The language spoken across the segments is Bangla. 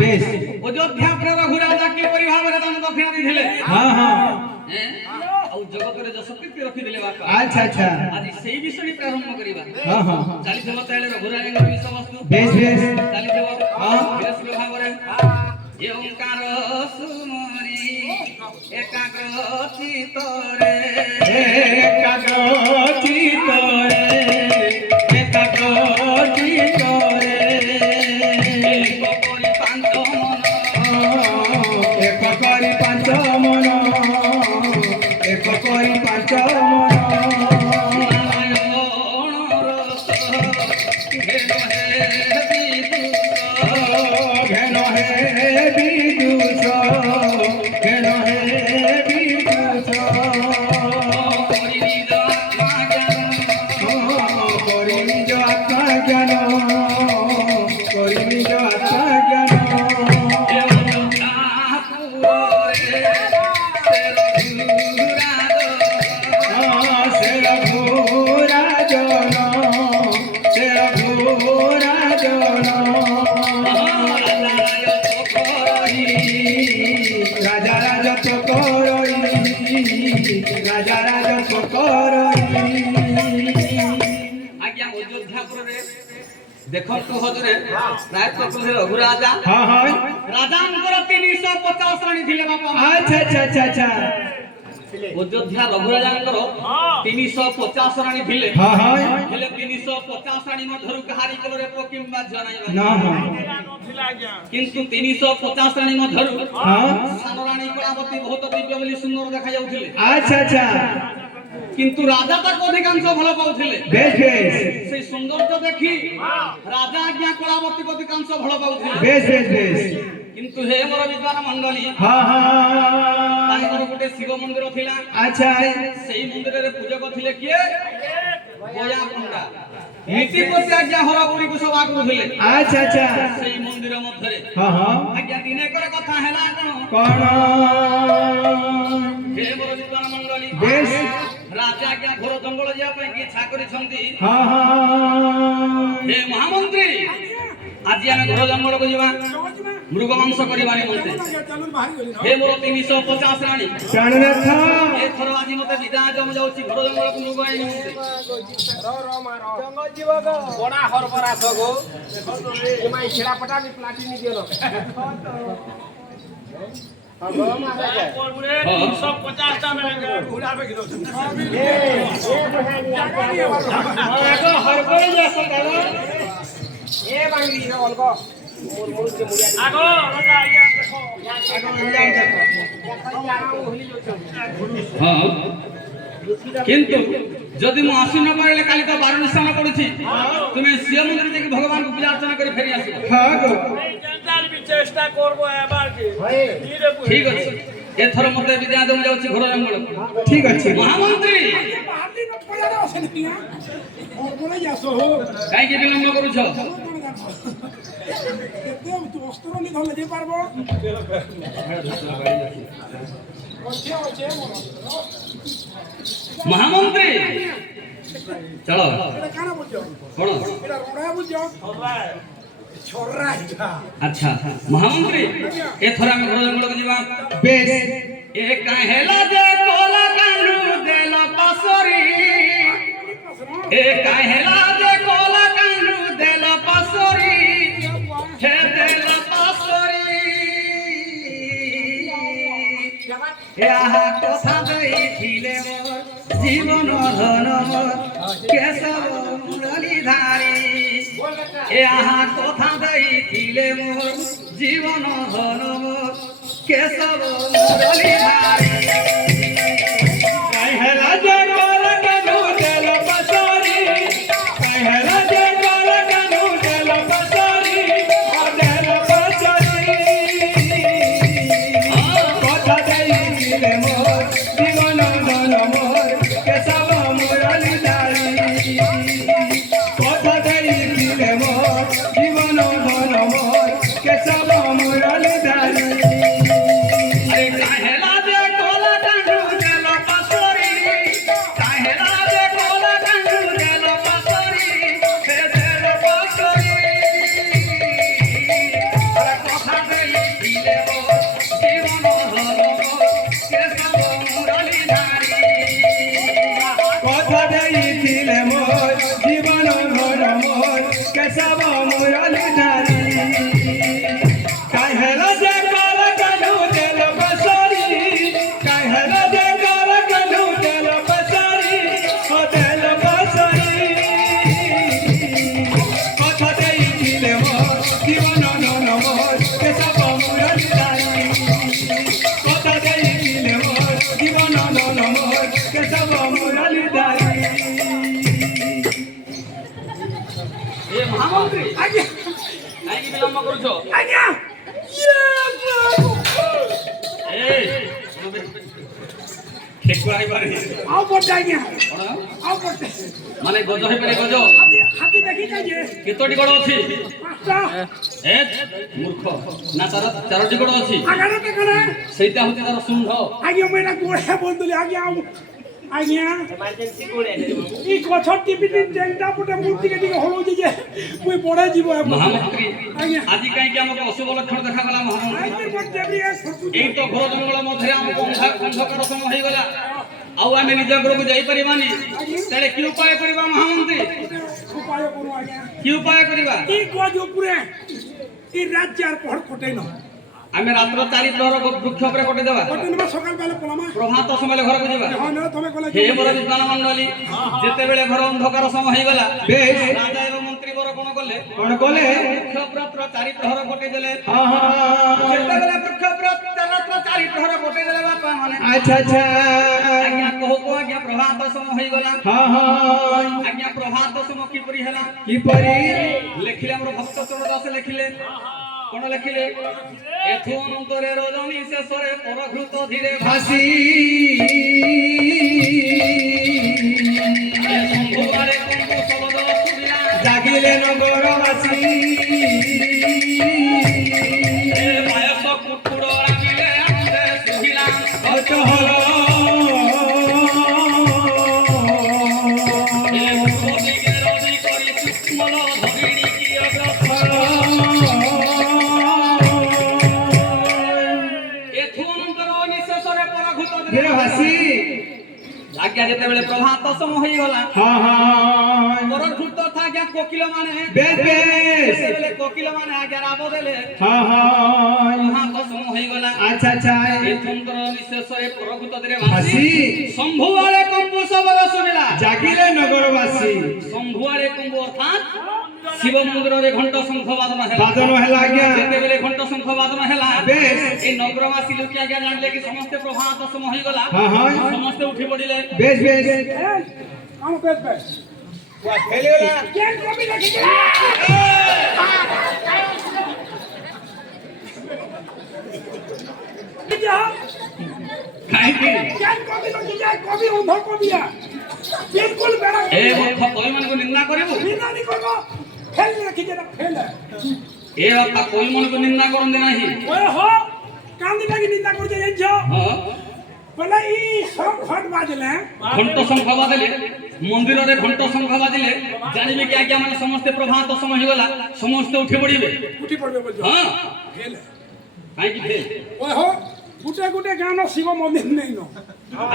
বেশ অযোধ্যা পরে রঘুরাজা কি পরি ভাবে দান দক্ষিণা দিলে হ্যাঁ হ্যাঁ ଆଉ ଜଗତରେ ଯଶକୀର୍ତ୍ତି ରଖିଥିଲେ ବାପା আচ্ছা আচ্ছা ଆଜି ସେଇ ବିଷୟରେ ପ୍ରାରମ୍ଭ କରିବା হ্যাঁ হ্যাঁ ଚାଲିଥିବ ତାହେଲେ ରଘୁରାଜଙ୍କର ବିଷୟବସ୍ତୁ বেশ বেশ ଚାଲିଥିବ হ্যাঁ ବିରଶ୍ରୀ ଭାବରେ ଏ ଓଙ୍କାର ସୁମରି ଏକାଗ୍ର ଚିତ୍ତରେ একাগ্র চিত্তরে একাগ্র চিত্তরে ଏକ କରି ପାଞ୍ଚ ମନ এক করি পাঁচ মন এক করি পাঁচ মন ঘেন হে বিদুষ ঘেন হে বিদুষ করি নিজ আত্মজ্ঞান করি নিজ আত্মজ্ঞান রাজা রাজা চকরই রাজা রাজা চকরই ଆଜ୍ଞା ଅଯୋଧ୍ୟାପୁରରେ ଦେଖନ୍ତୁ ହଜରେ ପ୍ରାୟତଃ କହିଲେ ରଘୁରାଜା হ্যাঁ হ্যাঁ ରାଜାଙ୍କର 350 ରାଣୀ ଥିଲେ ବାପା আচ্ছা আচ্ছা আচ্ছা আচ্ছা ଅଯୋଧ୍ୟା ରଘୁରାଜାଙ୍କର 350 ରାଣୀ ଥିଲେ হ্যাঁ হ্যাঁ ହେଲେ 350 ରାଣୀ ମଧ୍ୟରୁ କାହାରି କୋଳରେ ପୁଅ କିମ୍ବା ଝିଅ ନାହିଁ না হ্যাঁ କିନ୍ତୁ 350 ରାଣୀ ମଧ୍ୟରୁ হ্যাঁ ସାନ ରାଣୀ କଳାବତୀ ବହୁତ ଦିବ୍ୟ ବୋଲି ସୁନ୍ଦର ଦେଖାଯାଉଥିଲେ আচ্ছা আচ্ছা କିନ୍ତୁ ରାଜା ତାକୁ ଅଧିକାଂଶ ଭଲ ପାଉଥିଲେ বেশ বেশ সেই সৌন্দর্য দেখি রাজা আজ্ঞা কলাবতীকে অধিকাংশ ভাল পাউଥିଲେ বেশ বেশ বেশ কিন্তু হে মোর বিদ্বান মণ্ডলী হ্যাঁ হ্যাঁ তাଙ୍କର ଗୋଟେ ଶିବ ମନ୍ଦିର ଥିଲା আচ্ছা সেই ମନ୍ଦିରରେ ପୂଜକ ଥିଲେ କିଏ ଗୟା ପଣ୍ଡା ନୀତି ପ୍ରତି ଆଜ୍ଞା ହରପୁରୀକୁ ସଭା କରୁଥିଲେ আচ্ছা আচ্ছা সেই ମନ୍ଦିର ମଧ୍ୟରେ হ্যাঁ হ্যাঁ ଆଜ୍ଞା ଦିନେକର କଥା ହେଲା କଣ কোন হে মোর ବିଦ୍ବାନ ମଣ୍ଡଳୀ বেশ ରାଜା ଆଜ୍ଞା ଘୋର ଜଙ୍ଗଲ ଯିବା ପାଇଁ କି ଇଚ୍ଛା କରିଛନ୍ତି হ্যাঁ হ্যাঁ হে ମହାମନ୍ତ୍ରୀ ଆଜି ଆମେ ଘୋର ଜଙ୍ଗଲକୁ ଯିବା ମୃଗ ମାଂସ କରିବା ନିମନ୍ତେ হে মোর 350 ରାଣୀ প্রাণনাথ ଏଥର ଆଜି ମତେ ବିଦାୟ ଜମ ଯାଉଛି ଘୋର ଜଙ୍ଗଲକୁ ମୃଗ ଆଣି ନିମନ୍ତେ ଜଙ୍ଗଲ ଯିବ ଗো ବଡା ହରବରା ସଗୋ ଏମାଇ ଛେଡ଼ା ପଟା ବି ପ୍ଲାଟିନି ଦିଅନ কিন্তু যদি ମୁଁ ଆସି ନ ପାରିଲେ କାଲି ତ ବାର ନିଶାନ ପଡୁଛି ତୁମେ ଶିବ ମନ୍ଦିର ଯାଇକି ଭଗବାନଙ୍କୁ ପୂଜା ଅର୍ଚ୍ଚନା କରି ଫେରି ଆସିବ হ্যাঁ গো চেষ্টা করবো এবার ঠিক ଅଛି ଏଥର ମତେ ବିଦାୟ ଦେବାକୁ ଯାଉଛି ଘୋର ଜଙ୍ଗଲ ঠিক আছে ମହାମନ୍ତ୍ରୀ କାହିଁକି ବିଳମ୍ବ କରୁଛ ମହାମନ୍ତ୍ରୀ ଚଳ କଣ ଆଚ୍ଛା ମହାମନ୍ତ୍ରୀ ଏଥର ଆମେ ଘୋର ଜଙ୍ଗଲକୁ ଯିବା বেশ ଏ କାହେଲା ଯେ କଲା କାଣ୍ଡୁ ଦେଲ ପାସରି ଏ କାହେଲା ଯେ କଲା କାଣ୍ଡୁ ଦେଲ ପାସରି ହେ ଦେଲ ପାସରି ଏହା କଥା ଦେଇଥିଲେ ମୋର জীবন ধন কেশব মুরলী ধারী ଏହା କଥା ଦେଇଥିଲେ ମୋର ଜୀବନ ଧନ କେଶବ ମୁରଲି ଧାରୀ হেলা যে গল কানু দেল পাসরি হেলা যে গল কানু দেল পাসরি দেল পাসরি কথা দেইছিলে মোর জীবন ধন মোর কেশব মুরলী ধারী কথা দেইছিলে মোর জীবন ধন মোর কেশব মুরলী ধারী अरे काहेला जे कोला कांडू নন মোর কেশব মুরলী দারি কথা ଦେଇଥିଲେ মোর জীবন নন মোর কেশব মুরলী দারি ଏ ମହାମନ୍ତ୍ରୀ ଆଜ୍ଞା କାହିଁକି ବିଳମ୍ବ କରୁଛ? ଆଜ୍ଞା ଠେକୁଆ ହେଇପାରେ ଆଉ ପଟେ ଆଜ୍ଞା କଣ ଆଉ ପଟେ ମାନେ ଗଜ ହେଇପାରେ ଗଜ ହାତୀ ଦେଖିଛ ଯେ କେତୋଟି ଗୋଡ଼ ଅଛି? 5ଟା ଏ ମୂର୍ଖ ନା ତାର 4ଟି ଗୋଡ଼ ଅଛି ଆଗାରେ ଦେଖରେ ସେଇଟା ହଉଛି ତାର ଶୁଣ୍ଢ ଆଜ୍ଞା ମୁଁ ଏଇଟା ଗୋড়ে বলতুলি ଆଜ୍ଞା ଆଜ୍ଞା emergency কোড আছে এই গছ টিপি টেংটা পটে মূর্তি ଟିକେ ହଳଉଛି ଯେ ମୁଇଁ ବড়େ ଯିବ ମହାମନ୍ତ୍ରୀ ଆଜ୍ଞା ଆଜି କାହିଁକି ଆମକୁ ଅଶୁଭ ଲକ୍ଷଣ ଦେଖାଗଲା ମହାମନ୍ତ୍ରୀ? ଆଜ୍ଞା ମୋ ଦେବୀ ଏଇ ତ ଘୋର ଜଙ୍ଗଳ ମଧ୍ୟରେ ଆମକୁ ଅନ୍ଧକାର ସମୟ ହେଇଗଲା ଆଉ ଆମେ ନିଜ ଘରକୁ ଯାଇପାରିବାନି ତେଣେ କି ଉପାୟ କରିବା ମହାମନ୍ତ୍ରୀ? উপায় করো আজ্ঞা কি উপায় କରିବା? এই গজ উপরে এই রাত আর পহর কটে না ଆମେ ରାତ୍ର 4 ପ୍ରହର ବୃକ୍ଷ ଉପରେ କଟେଇଦେବା কটে না সকাল বেলা পলামা ପ୍ରଭାତ ସମୟରେ ଘରକୁ ଯିବା ହଁ ନା ତମେ কলে ହେ ମୋର ବିଦ୍ୱାନ ମଣ୍ଡଳୀ ଯେତେବେଳେ ଘର ଅନ୍ଧକାର ସମୟ ହେଇଗଲା ବେଶ ରାଜା ଏବଂ ମନ୍ତ୍ରୀ ବର କଣ କଲେ? କଣ କଲେ ବୃକ୍ଷ ରାତ୍ର 4 ପ୍ରହର କଟେଇଦେଲେ ହଁ ହଁ ଯେତେବେଳେ ବୃକ୍ଷ ରାତ୍ର 4 ପ୍ରହର କଟେଇଦେଲେ ବାପା ମାନେ ଆଚ୍ଛା ଆଚ୍ଛା ଆଜ୍ଞା କହୁ କହୁ ଆଜ୍ଞା ପ୍ରଭାତ ସମୟ ହେଇଗଲା ହଁ ହଁ ଆଜ୍ଞା ପ୍ରଭାତ ସମୟ କିପରି ହେଲା? କିପରି ଲେଖିଲେ ଆମର ଭକ୍ତ ଚରଣ ଦାସ ଲେଖିଲେ କଣ ଲେଖିଲେ? ଏଥୁ ଅନ୍ତରେ ରଜନୀ ଶେଷରେ ପରଘୃତ ଧୀରେ ଭାସି ଶମ୍ଭୁବାରେ କମ୍ବୁ ଶବଦ ଶୁଭିଲା ଜାଗିଲେ ନଗରବାସୀ ପାୟସ କୁକୁଡ଼ ରାଗିଲେ ଆନନ୍ଦେ ଶୁଭିଲା ଅଚହଳ ଦିଗେ ରବି କରି ସୁକ୍ଷ୍ମଲ ଧରିଣୀ କି ଅଗ୍ରସର ଏଥୁ ଅନ୍ତର ନିଶେଷରେ ପରଘୃତ ଧୀରେ ଭାସି ଆଜ୍ଞା ଯେତେବେଳେ ପ୍ରଭାତ ସମୟ ହେଇଗଲା ହଁ ହଁ ପରଘୃତ ଆଜ୍ଞା କୋକିଲ ମାନେ ବେଶ ବେଶ ଯେତେବେଳେ କୋକିଲ ମାନେ ଆଜ୍ଞା ରାବ ଦେଲେ ହଁ ହଁ ପ୍ରଭାତ ସମୟ ହେଇଗଲା ଆଚ୍ଛା ଆଚ୍ଛା ଏଥୁନ୍ତର ନିଶେଷରେ ପରଘୃତ ଧୀରେ ଭାସି ଭାସି ଶମ୍ଭୁଆଳେ କମ୍ବୁ ଶବଦ ଶୁଭିଲା ଜାଗିଲେ ନଗରବାସୀ ଶମ୍ଭୁଆଳେ କମ୍ବୁ ଅର୍ଥାତ୍ ଶିବ ମନ୍ଦିରରେ ଘଣ୍ଟ ଶଙ୍ଖ ବାଦନ ହେଲା ବାଦନ ହେଲା ଆଜ୍ଞା ଯେତେବେଳେ ଘଣ୍ଟ ଶଙ୍ଖ ବାଦନ ହେଲା ବେଶ এই নগরবাসী লোকে আজ্ঞা জানলে কি সমস্তে প্রভাত সময় হয়ে গলা হ্যাঁ হ্যাঁ সমস্তে উঠি পড়িলে বেশ বেশ কাম বেশ বেশ ফেলিওলা কেন কবি দেখিছে কাহিকি কেন কবি দেখিছে কবি অন্ধ কবিয়া বিলকুল বেড়া এ মূর্খ কই মানকু নিন্দা করিবু বিনানি করব ফেল দেখিছে না ফেল এ বাপা কই মানকু নিন্দা করন্তি নাহি ওরে হো কান্দি লাগি নিন্দা করছে জানছো হ্যাঁ বলে এই সব ঘট বাজলে ঘণ্ট শঙ্খ বাজিলে মন্দিরে ঘণ্ট শঙ্খ বাজিলে জানিবে কি আজ্ঞা মানে সমস্তে প্রভাত সময় হয়ে গলা সমস্তে উঠি পড়িবে উঠি পড়বে বলছো হ্যাঁ ফেল কাহিকি ফেল ওরে হো গুটে গুটে গান শিব মন্দির নেই না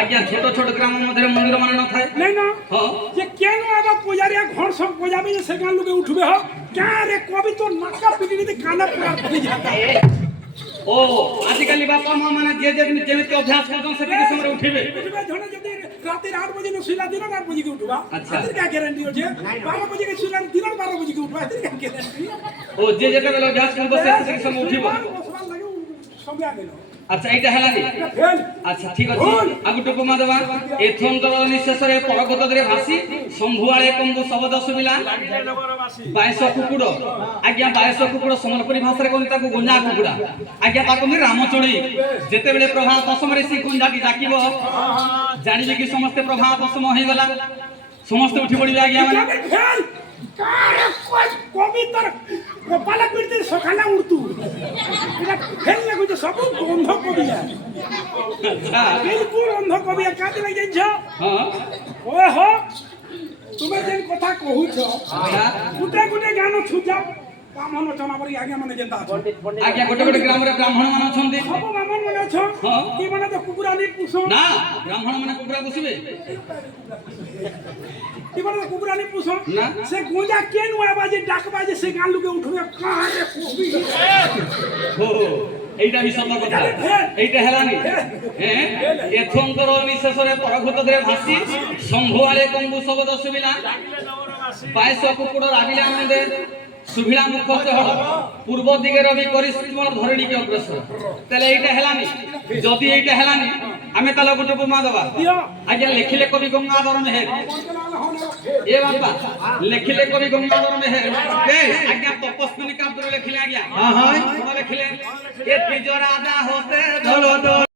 আজ্ঞা ছোট ছোট গ্রাম মধ্যে মন্দির মানে ন থাকে নেই না হ্যাঁ যে কেন আবার পূজারিয়া ঘর সব পূজাবে যে সেখান লোকে উঠবে হোক কে কবি তো নাকা পিটিতে কানা পুরা পড়ে যাবে ও আজকালি বাপা মা মানে যে যেমিতি অভ্যাস করছেন সেটিকে সময় উঠিবে উঠবে ধরে যদি রাতে 8 বাজে শুইলা দিন 8 বাজে উঠবা আচ্ছা। আদের কা গ্যারান্টি আছে 12 বাজে শুইলা দিন 12 বাজে উঠবা আদের কা গ্যারান্টি ও যে যেটা বেলা অভ্যাস করবে সেটিকে সময় উঠিব বসবার লাগে সঙ্গে আগে না আচ্ছা এইটা হেলানি ফেল আচ্ছা ঠিক আছে আগুটু উপমা দেবা এথন্তর নিঃশেষরে পরগত ধরে ভাসি শম্ভুআଳେ কম্বু শব্দ শুভিলা 22 কুকুড় আজ্ঞা 22 কুকুড় সম্বলপুরী ভাষাରେ কোন তাকু গুঞ্জা কুকুড়া আজ্ঞা তাকু নি রামচড়ি যেতেবেলে প্রভাত সময়ে সে গুঞ্জাটি ডাকিব জানিবে কি সমস্তে প্রভাত সময় হই গলা সমস্তে উঠি পড়িবে আজ্ঞা মানে ফেল কারে কবি তোর কপালা পিড়তে সকালে উঠতু এটা ফেল লাগু তো সব বন্ধ কবিয়া আচ্ছা বিলকুল অন্ধ কবিয়া কাতে লাগি যাইছ হ্যাঁ ওয়ে হো তুমি যেন কথা কহুছ আচ্ছা গুটে গুটে গান ছুজা ব্রাহ্মণ জনাবরি আগে মানে যেটা আছে আজ্ঞা গোটে গোটে গ্রামরে ব্রাহ্মণ মানে অছন্তি সব ব্রাহ্মণ মানে অছ হ্যাঁ। কি মানে তো কুকুরা নি পুষ না ব্রাহ্মণ মানে কুকুরা পুষিবে কি মানে কুকুরা নি পুষ না। সে গুঁজা কেন বাজে ডাক বাজে সে গান লোকে উঠবে কারে কবি ও এইটা ବି ସତ କଥା এইটা ହେଲାନି ଏଥଙ୍କର ନିଶେଷରେ ପରଘୃତ ଧରେ ଭାସି ଶମ୍ଭୁଆଳେ କମ୍ବୁ ଶବଦ ଶୁଭିଲା 22 କୁକୁଡ଼ ରାବିଲେ ଆନନ୍ଦେ সুভিলা মুখ চহল পূর্ব দিকে রবি করিস তুমর ধরণীকে অগ্রসর তাহলে এইটা হেলানি যদি এইটা হেলানি আমি তাহলে গোটে উপমা দেবা দিও আজ্ঞা লেখিলে কবি গঙ্গাধর মেহের এ বাবা লেখিলে কবি গঙ্গাধর মেহের আজ্ঞা তপস্বিনী কাব্য লেখিলে আজ্ঞা হ্যাঁ হ্যাঁ কোন লেখিলে এ তিজ রাজা হতে চলো তো